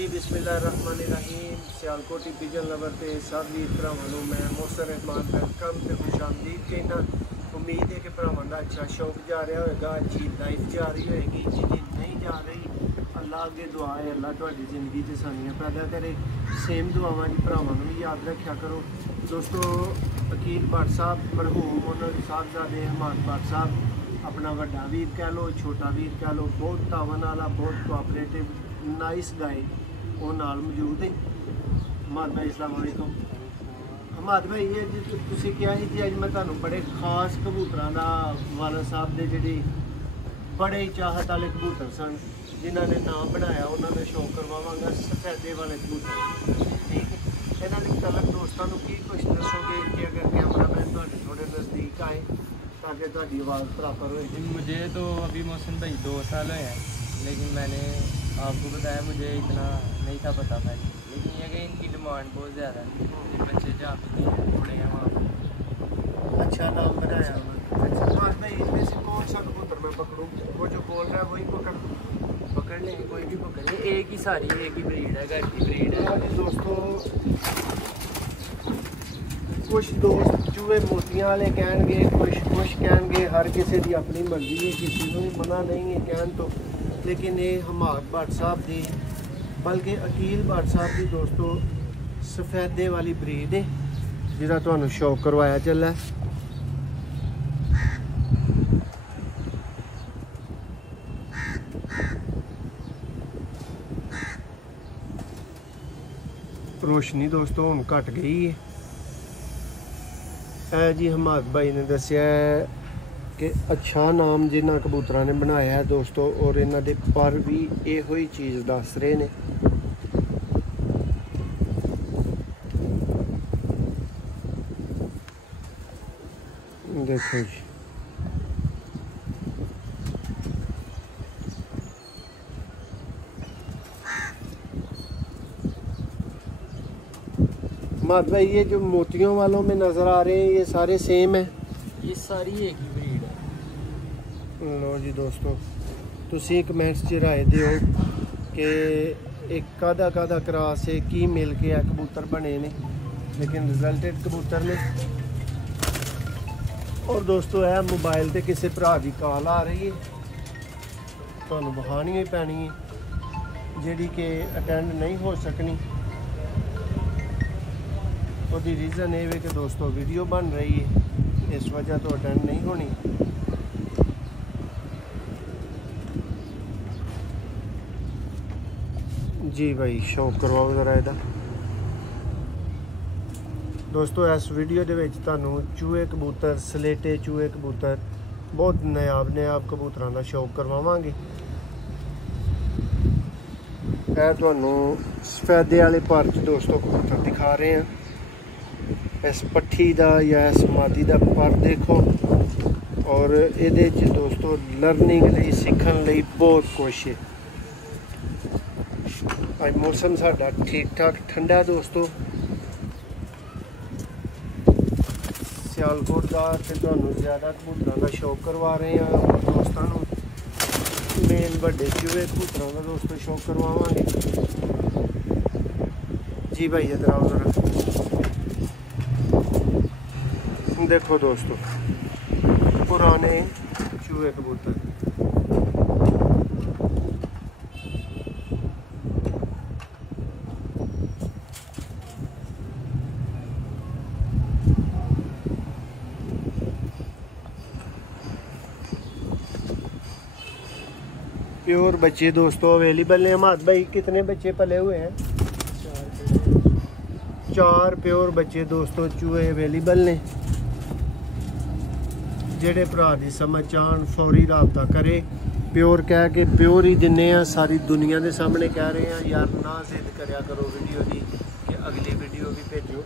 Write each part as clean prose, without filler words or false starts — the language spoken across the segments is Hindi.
जी बिस्मिल्लाहिर्रहमानिर्रहीम। सियालकोट पिजन लवर ते सब वीर भरावां मैं मोहसन रहमान वेलकम ते खुशामदीद कहना। उम्मीद है कि भरावां दा अच्छा शौक जा रहा होगा, अच्छी लाइफ जा रही होगी। जिन्हें नहीं जा रही अल्लाह अगे दुआ है अल्लाह तुहाडी जिंदगी च आसानियां पैदा करे। सेम दुआवां जी भरावां नूं भी याद रखा करो। दोस्तों वकील भट्ट साहब मरहूम उन्होंने साहबजादे हमाद भट्ट साहब अपना वड्डा वीर कह लो, छोटा वीर कह लो, बहुत तावन वाला, बहुत कोऑपरेटिव नाइस गाय वो नाल मौजूद है। हमाद भाई अस्सलाम वालेकुम। हमाद भाई ये तुसीं क्या ही कि अज मैं तुहानूं बड़े खास कबूतरां दा वाला साहब दे जिहड़े बड़े चाहत वाले कबूतर सन जिन्हां ने नाम बनाया उन्हां दा शौक करवावांगा। सफेदे वाले कबूतर ठीक है। इन्हां दे तलक दोस्तां नूं की कुछ दसोगे कि अगर कैमरामैन तुहाडे थोड़े नज़दीक आए ताकि तुहाडी आवाज़ प्रॉपर होए। मुझे तो अभी मोहसिन भाई 2 साल हुए हैं, लेकिन मैंने आपको बताया मुझे इतना नहीं था पता पहले। लेकिन ये कि इनकी डिमांड बहुत ज़्यादा है, बच्चे जहाँ पे थोड़े हैं वहाँ पे अच्छा नाम बनाया। अच्छा हमाद भाई इनमें से कौन सा कबूतर मैं पकड़ूँ? वो जो बोल रहा है वही पकड़ लेंगे, कोई भी पकड़ लेंगे। एक ही सारी एक ही ब्रीड है, घर की ब्रीड है। दोस्तों कुछ दोस्त चूहे मोतियां वाले कहणगे, कुछ कहणगे, हर किसी की अपनी मर्जी है, किसी को भी मना नहीं है कहन तो। लेकिन ये हमाद भट्ट साहब की बल्कि अकील भट्ट साहब की दोस्तों सफेदे वाली ब्रीड है जिहदा तुहानूं शौक करवाया चला। रोशनी दोस्तों हुण घट गई है। ए जी हमाद भाई ने दस्सिया कि अच्छा नाम जिन्हां कबूतरां ने बनाया है दोस्तों, और इन्हां दे पर भी इहो ही चीज़ दस रहे ने। देखो जी हमाद भाई ये जो मोतियों वालों में नज़र आ रहे हैं ये सारे सेम है? ये सारी एक ही ब्रीड है। लो जी दोस्तों तुसीं कमेंट्स च राय दिओ कि एक कादा क्रॉस है की मिल के कबूतर बने ने, लेकिन रिजल्टेड कबूतर ने। और दोस्तों है मोबाइल ते किसी भरा की कॉल आ रही है, तुहानूं बखानी ही पैनी है जिहड़ी कि अटेंड नहीं हो सकनी। उसकी रीज़न ये है कि दोस्तों वीडियो बन रही है, इस वजह तो अटेंड नहीं होनी। जी भाई शौक करवाओ जरा इहदा। दोस्तों इस वीडियो दे विच तुहानूं चूहे कबूतर, सलेटे चूहे कबूतर, बहुत नायाब कबूतरां दा शौक करवावांगे। ਇਹ ਤੁਹਾਨੂੰ सफेदे वाले पर च दोस्तों कबूतर दिखा रहे हैं। इस पट्ठी का या इस मादी का पर देखो, और ये दोस्तों लर्निंग लई सीखण लई बहुत कुछ है। आज मौसम साडा ठीक ठाक ठंडा है दोस्तों। सियालकोट का तुहानूं ज़्यादा कबूतरां का शौक करवा रहे हैं, और दोस्तों नूं मेन वड्डे चूहे कबूतरां का दोस्तों शौक करवावांगे। जी भाई इधर आओ जरा। देखो दोस्तों पुराने चूहे कबूतर, प्योर बच्चे दोस्तों अवेलेबल हैं। हमाद भाई कितने बच्चे पले हुए हैं? 4 प्योर बच्चे दोस्तों चूहे अवेलेबल ने। जेड़े भरा दी समझ आन फौरी रबता करे। प्योर कह के प्योर ही दिन्ने आ, सारी दुनिया के सामने कह रहे हैं यार ना जिद करया करो वीडियो की कि अगली वीडियो भी भेजो।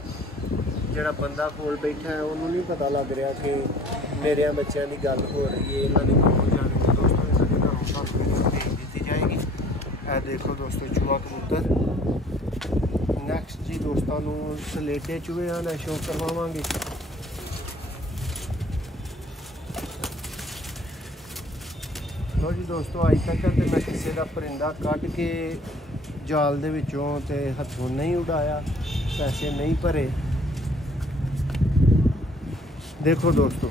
जेड़ा बंदा कोल बैठा है उन्होंने नहीं पता लग रहा कि मेरे बच्चों की गल हो रही है, इन्हों ने कौन जाने तो दोस्तों इन्होंने घरों सानूं वीडियो भेज दी जाएगी। ए देखो दोस्तों चूहा कबूतर। नैक्सट जी दोस्तों सलेटे चूहे का शौक करवावांगे। लो जी दोस्तों अज तक तो मैं किसी का परिंदा कट के जाल दे विचों ते हथों नहीं उड़ाया, पैसे नहीं भरे। देखो दोस्तों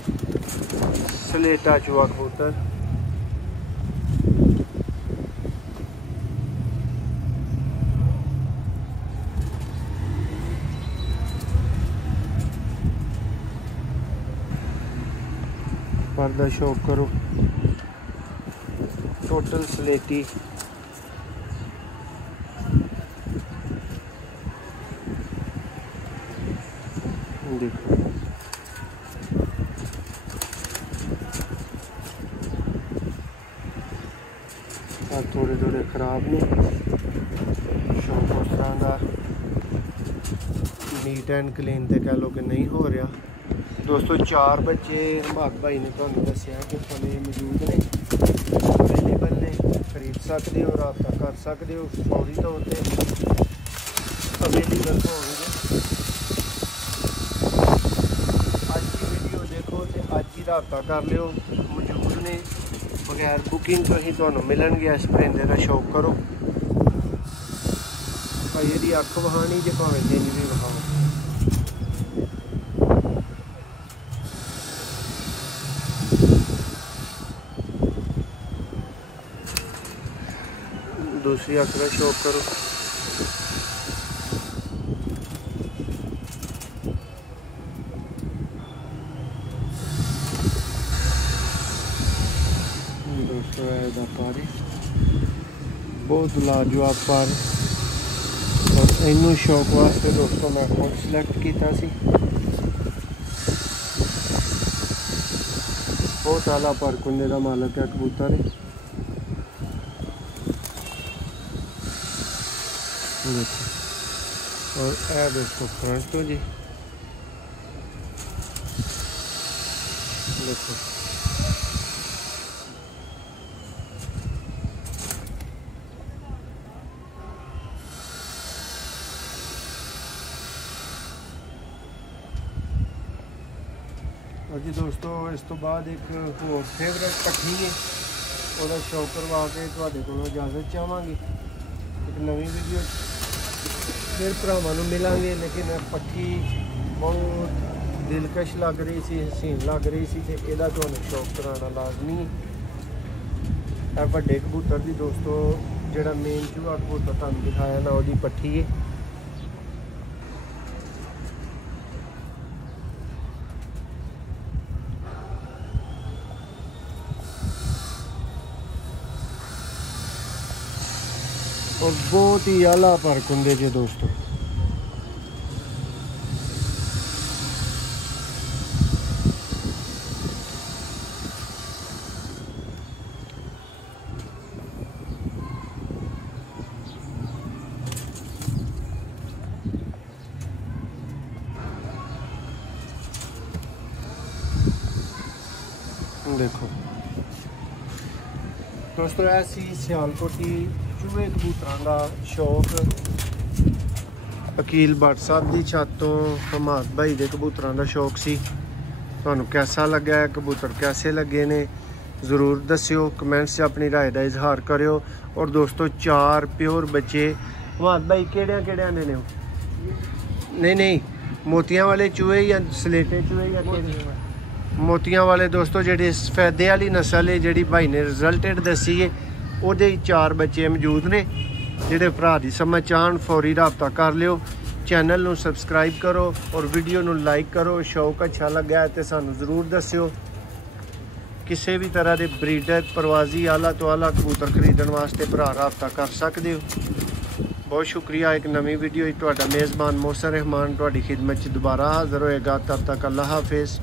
सलेटा चूहा कबूतर, पर्दा शौक करो, टोटल स्लेटी। देखो थोड़े थोड़े खराब ने, शौक उस तरह का नीट एंड क्लीन तो कह लो कि नहीं हो रहा। दोस्तों 4 बच्चे हमाद भाई ने तुहानू दस्सिया कि थोड़े मौजूद ने, अवेलेबल ने, खरीद सकते हो, रब्ता कर सकते हो, फौरी तौर पर अवेलेबल होंगे। अज की वीडियो देखो तो अज ही रब्ता कर लियो, मौजूद ने, बगैर बुकिंग तो ही तुहानू मिलणगे। इस परिंदे का शौक करो भाई, यदि अख वहानी जे भावें दिन भी वहाओ। दूसरी अख का शौक करो। दोस्तों है पारी बहुत लाजवाब पारी, और इनू शौक वास्ते दोस्तों मैं खुद सिलेक्ट किया सी। बहुत आला पर कुंडे का मालक है कबूतर है। देखो और ए दोस्तों फ्रंट तो जी देखो और जी दोस्तों इस तो बाद एक होर फेवरेट पट्ठी है, वह शौक करवा के तुहाडे कोलों इजाजत चाहांगे। एक नवी वीडियो फिर भरावां नूं मिलांगे, लेकिन पट्ठी बहुत दिलकश लग रही सी, हसीन लग रही सी, ते इहदा तुहानूं शौक कराना लाजमी है। वड्डे कबूतर दी दोस्तों जिहड़ा मेन चूहा कबूतर तुहानूं दिखाया ना, उहदी पट्ठी है। और बहुत ही आला पर कुंदे जे दोस्तों। देखो दोस्तों ऐसी सियालकोटी चूहे कबूतरों का शौक अकील भट्ट साहब की छत तो हमाद भाई के कबूतरों का शौक सी। तुहानू कैसा लगा है, कबूतर कैसे लगे ने, ज़रूर दस्यो, कमेंट्स अपनी राय का इजहार करो। और दोस्तों 4 प्योर बच्चे हमाद भाई केड़े ने नहीं मोतियां वाले चूहे या सलेटे चूहे या मोतियां वाले दोस्तों जेह्ड़ी सफेदे वाली नस्ल है, जिहड़ी भाई ने रिजल्टेड दसी है, ਉਹਦੇ 4 बच्चे मौजूद ने। ਜਿਹੜੇ ਭਰਾ ਦੀ ਸਮਝ ਚਾਹਣ फौरी रब्ता कर लियो। चैनल ਨੂੰ सबसक्राइब करो और वीडियो ਨੂੰ लाइक करो। शौक अच्छा लगा है तो सानू ज़रूर दस्यो। किसी भी तरह के ब्रीडर प्रवासी आला तो आला कबूतर खरीदने वास्ते भरा रब्ता कर सकते हो। बहुत शुक्रिया। एक नवी वीडियो तुहाडा मेज़बान मोहसिन रहमान तुहाडी खिदमत च दोबारा हाज़र होएगा। तब तक अल्लाह हाफिज़।